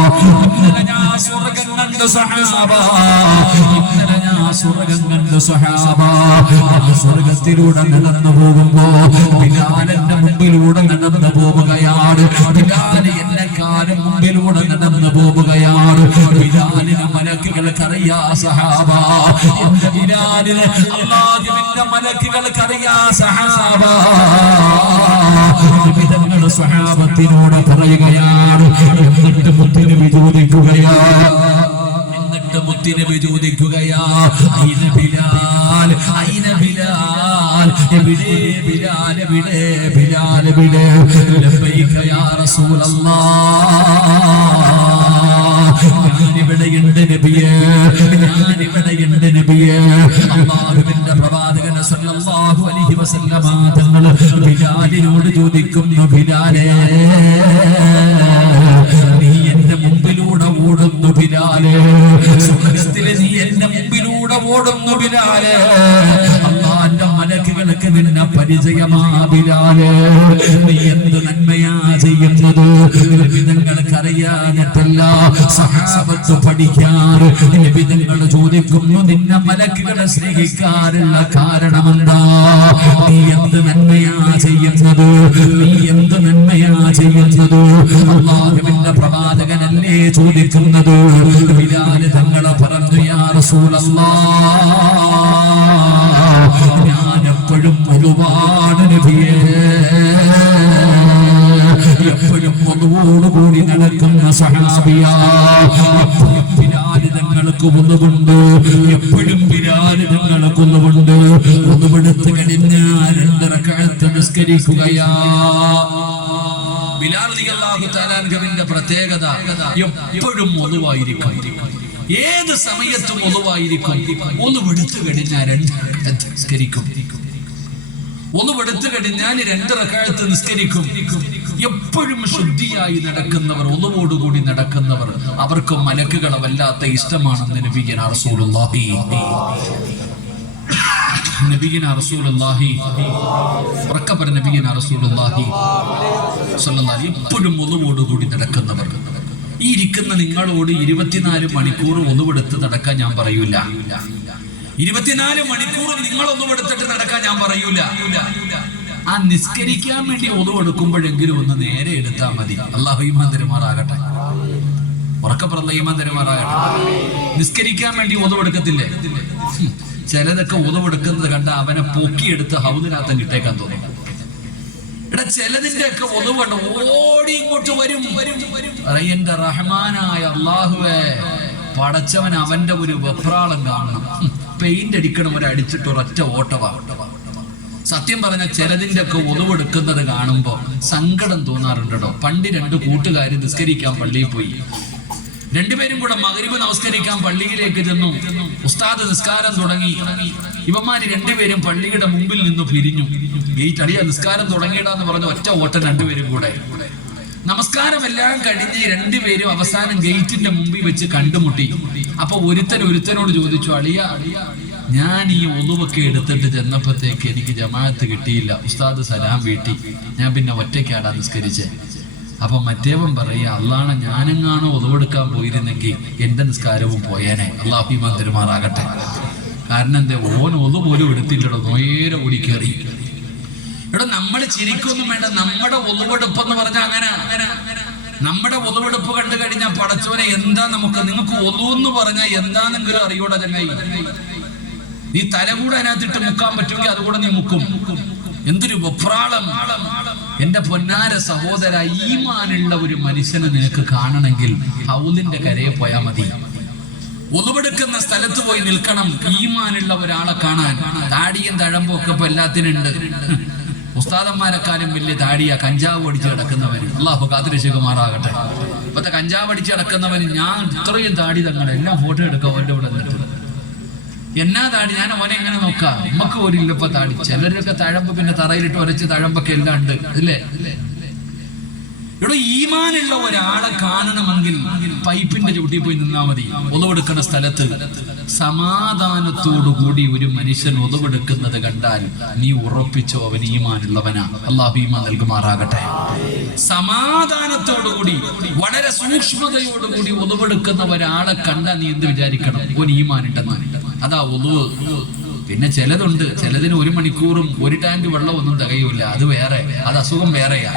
ഞാൻ ഞാൻ സ്വർഗത്തിലൂടെ നടന്നു പോകുമ്പോ ബിലാലിന്റെ മുമ്പിലൂടെ നടന്നു പോവുകയാണ് ബിലാൽ എന്നെ കാലം മുമ്പിലൂടെ നടന്നു പോവുകയാണ് ബിലാലിനെ മലക്കുകൾക്കറിയാ സഹാബ മലക്കുകൾക്കറിയാ സഹാബ സഹാബത്തിനോട് പറയുകയാണ്. എന്നിട്ട് മുത്തിന് വിചോദിക്കുകയാ ഐന ബിലാൽ ബിലാൽ യാ റസൂലല്ലാഹ് നബിയേ നബിയേ. സല്ലല്ലാഹു അലൈഹി ബിലാലിനോട് ചോദിക്കുന്നു ബിലാലേ بنا عليها. മലക്കുകൾക്ക് നിന്നെ പരിചയമാ നീ എന്ത് നന്മയാ ചെയ്യുന്നത്? വിധങ്ങൾക്ക് അറിയാഞ്ഞിട്ടല്ല സഹാബത്ത് പഠിക്കാറ് വിധങ്ങൾ ചോദിക്കുന്നു നിന്നെ മലക്കുകളെ സ്നേഹിക്കാറുള്ള കാരണമെന്താ? നീ എന്ത് നന്മയാ ചെയ്യുന്നത്? നീ എന്ത് നന്മയാ ചെയ്യുന്നത്? അള്ളാഹുവിന്റെ പ്രവാചകനല്ലേ ചോദിക്കുന്നത്. ബിലാൽ തങ്ങളെ പറഞ്ഞു യാ റസൂലല്ലാ. എപ്പോഴും ബിലാലിതങ്ങൾക്ക് ഒന്നുകൊണ്ട് എപ്പോഴും ബിലാലിതങ്ങൾക്ക് ഒന്നുകൊണ്ട് ഒന്നുമെടുത്ത് കഴിഞ്ഞാൽ രണ്ടര കഴുത്ത് നിസ്കരിക്കുകയാ. ബിലാൽ റളിയല്ലാഹു തആല അൻഹുവിന്റെ പ്രത്യേകത എപ്പോഴും ഒന്നുവായിരിക്കും ഏത് സമയത്തും ഒന്നുവായിരിക്കും ഒന്ന് എടുത്തു കഴിഞ്ഞാൽ രണ്ട് റക്അത്ത് നിസ്കരിക്കും. ഒന്ന് വെടുത്തു കഴിഞ്ഞാൽ രണ്ട് റക്കാഴത്ത് നിസ്കരിക്കും. എപ്പോഴും ശുദ്ധിയായി നടക്കുന്നവർ ഒന്നുവോടുകൂടി നടക്കുന്നവർ അവർക്ക് മലക്കുകളെ വല്ലാത്ത ഇഷ്ടമാണെന്ന് നബിഗന റസൂലുള്ളാഹി. നബിഗന റസൂലുള്ളാഹി. ഉറക്കപ്പറ നബിഗന റസൂലുള്ളാഹി. സല്ലല്ലാഹി എപ്പോഴും ഒന്നുവോടുകൂടി നടക്കുന്നവർ. ഈ ഇരിക്കുന്ന നിങ്ങളോട് ഇരുപത്തിനാല് മണിക്കൂർ ഒന്നുവെടുത്ത് നടക്കാൻ ഞാൻ പറയൂല. ഇരുപത്തിനാല് മണിക്കൂർ നിങ്ങൾ ഒന്നുവെടുത്തിട്ട് നടക്കാൻ ഞാൻ പറയൂല. ആ നിസ്കരിക്കാൻ വേണ്ടി ഒതു എടുക്കുമ്പോഴെങ്കിലും ഒന്ന് നേരെ എടുത്താൽ മതി. അള്ളാഹു ഈമാൻ തരുമാറാകട്ടെ തരുമാറാകട്ടെ നിസ്കരിക്കാൻ വേണ്ടി ഒതു എടുക്കത്തില്ലേ? ചിലതൊക്കെ ഉതവെടുക്കുന്നത് കണ്ട അവനെ പൊക്കിയെടുത്ത് ഹൗദിനകത്ത് കിട്ടേക്കാൻ തോന്നും. എടാ ചിലതിന്റെ ഒക്കെ ഒന്നുകൊണ്ട് ഓടി ഇങ്ങോട്ട് വരും. എന്റെ റഹ്മാനായ അള്ളാഹുവേ പടച്ചവൻ അവന്റെ ഒരു വെപ്രാളം കാണണം. പെയിന്റ് അടിക്കണം ഒരു അടിച്ചിട്ട് ഒരൊറ്റ ഓട്ടവാ സത്യം പറഞ്ഞ ചിലതിന്റെ ഒക്കെ ഒതുവെടുക്കുന്നത് കാണുമ്പോ സങ്കടം തോന്നാറുണ്ടോ പണ്ട് രണ്ട് കൂട്ടുകാർ നിസ്കരിക്കാൻ പള്ളിയിൽ പോയി. രണ്ടുപേരും കൂടെ മകരിവ് നമസ്കരിക്കാൻ പള്ളിയിലേക്ക് ചെന്നു. ഉസ്താദ് നിസ്കാരം തുടങ്ങി. ഇവന്മാര് രണ്ടുപേരും പള്ളിയുടെ മുമ്പിൽ നിന്ന് പിരിഞ്ഞു. ഗേറ്റ് അടിയ നിസ്കാരം തുടങ്ങിയിടാന്ന് പറഞ്ഞ ഒറ്റ ഓട്ടം രണ്ടുപേരും കൂടെ. നമസ്കാരമെല്ലാം കഴിഞ്ഞ് രണ്ടുപേരും അവസാനം ഗേറ്റിന്റെ മുമ്പിൽ വെച്ച് കണ്ടുമുട്ടി. അപ്പൊ ഒരുത്തൻ ഒരുത്തനോട് ചോദിച്ചു അളിയ ഞാൻ ഈ ഒന്നുവൊക്കെ എടുത്തിട്ട് ചെന്നപ്പോഴത്തേക്ക് എനിക്ക് ജമാഅത്ത് കിട്ടിയില്ല. ഉസ്താദ് സലാം വീട്ടി. ഞാൻ പിന്നെ ഒറ്റയ്ക്കാടാ നിസ്കരിച്ചേ. അപ്പൊ മറ്റേവൻ പറയുക അള്ളാണ് ഞാനെങ്ങാണോ ഒതുവെടുക്കാൻ പോയിരുന്നെങ്കിൽ എന്റെ നിസ്കാരവും പോയേനെ. അള്ളാഹു ഈമാൻ തെരുമാറാകട്ടെ. കാരണം എന്താ ഓൻ ഒതു പോലും നേരെ ഓടി എടാ നമ്മൾ ചിരിക്കൊന്നും വേണ്ട. നമ്മുടെ ഒതുവെടുപ്പ് എന്ന് പറഞ്ഞാൽ അങ്ങനെ. നമ്മുടെ ഒതുവെടുപ്പ് കണ്ടു കഴിഞ്ഞാൽ പടച്ചോനെ എന്താ നമുക്ക്? നിങ്ങൾക്ക് ഒതു എന്ന് പറഞ്ഞാൽ എന്താണെങ്കിലും അറിയൂടാ ചങ്ങായി. നീ തല കൂടെ അതിനകത്തിട്ട് മുക്കാൻ പറ്റുമെങ്കിൽ അതുകൂടെ നീ മുക്കും. എന്തൊരു വെപ്രാളം. എന്റെ പൊന്നാര സഹോദര ഈമാനുള്ള ഒരു മനുഷ്യനെ നിനക്ക് കാണണമെങ്കിൽ ഹൗലിന്റെ കരയെ പോയാ മതി. ഒതുവെടുക്കുന്ന സ്ഥലത്ത് പോയി നിൽക്കണം. ഈമാനുള്ള ഒരാളെ കാണാൻ. താടിയും തഴമ്പും ഒക്കെ ഇപ്പൊ എല്ലാത്തിനുണ്ട് ഉസ്താദന്മാരെക്കാളും വലിയ താടിയ കഞ്ചാവ് അടിച്ച് കിടക്കുന്നവർ അള്ളാഹു കാത്തിരശികുമാറാകട്ടെ ഇപ്പത്തെ കഞ്ചാവ് അടിച്ച് കിടക്കുന്നവൻ ഞാൻ ഇത്രയും താടി തങ്ങളെ എല്ലാം ഫോട്ടോ എടുക്കാം അവന്റെ ഇവിടെ നിന്നിട്ട് എന്നാ താടി? ഞാൻ അവനെ എങ്ങനെ നോക്കാം? നമുക്ക് ഒരു ഇല്ലപ്പ താടി. ചിലരൊക്കെ തഴമ്പ് പിന്നെ തറയിലിട്ട് ഒരച്ച് തഴമ്പൊക്കെ എല്ലാം ഉണ്ട്. അല്ലേ ഇവിടെ ഈമാനുള്ള ഒരാളെ കാണണമെങ്കിൽ പൈപ്പിന്റെ ചൂട്ടിൽ പോയി നിന്നാ മതി. ഒന്നുകൊടുക്കേണ്ട സ്ഥലത്ത്. സമാധാനത്തോടുകൂടി ഒരു മനുഷ്യൻ ഉതവെടുക്കുന്നത് കണ്ടാൽ നീ ഉറപ്പിച്ചോ അവൻ ഈമാനുള്ളവനാ. അള്ളാഹു ഈമാൻ നൽകുമാറാകട്ടെ. സമാധാനത്തോടുകൂടി വളരെ സൂക്ഷ്മതയോടുകൂടി ഉതവെടുക്കുന്ന ഒരാളെ കണ്ടാൽ നീ എന്ത് വിചാരിക്കണം? ഓൻ ഈമാനിട്ടെന്ന് അതാ ഒതുവ് പിന്നെ ചിലതുണ്ട്. ചിലതിന് ഒരു മണിക്കൂറും ഒരു ടാങ്ക് വെള്ളം ഒന്നും തികയൂല. അത് വേറെ. അത് അസുഖം വേറെയാ.